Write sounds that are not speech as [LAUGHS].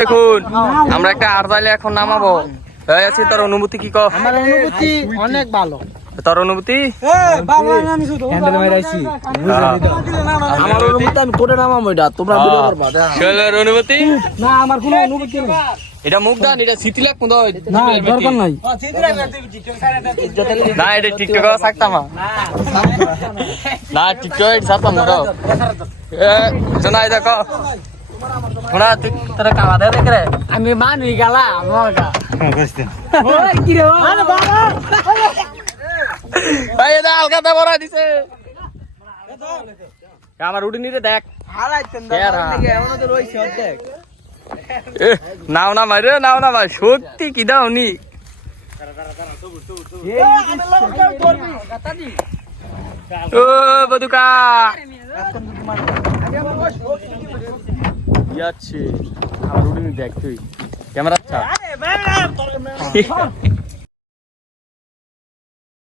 দেখুন আমরা একটা আরজাইলে এখন নামাবো। এই আছি তোর অনুভূতি কি কহ আমার অনুভূতি অনেক ভালো। তোর অনুভূতি? আমার অনুভূতি আমি কোটে নামাম এটা তোমরা ভিডিও করবা শৈলের অনুভূতি? না আমার কোনো অনুভূতি নেই। এটা মুখ দান এটা স্মৃতি লাগ কোন না দরকার নাই। না এটা টিকটক থাকতাম না টিকটক থাকতাম না এ শোনা দেখো। শোনা তুই তোর কামা দে দেখ রে? আমি মানুষ গেলা আমার গা ওই কি রে আরে বাবা! এই দা হালকা দা বড়া দিছে আমার উড়ি নিতে দেখ? এ, নাও না মারে নাও না ভাই সত্যি কি দাও নি? ও বদুকা যাচ্ছে। আমার উড়ি দেখ তুই ক্যামেরা আচ্ছা [LAUGHS]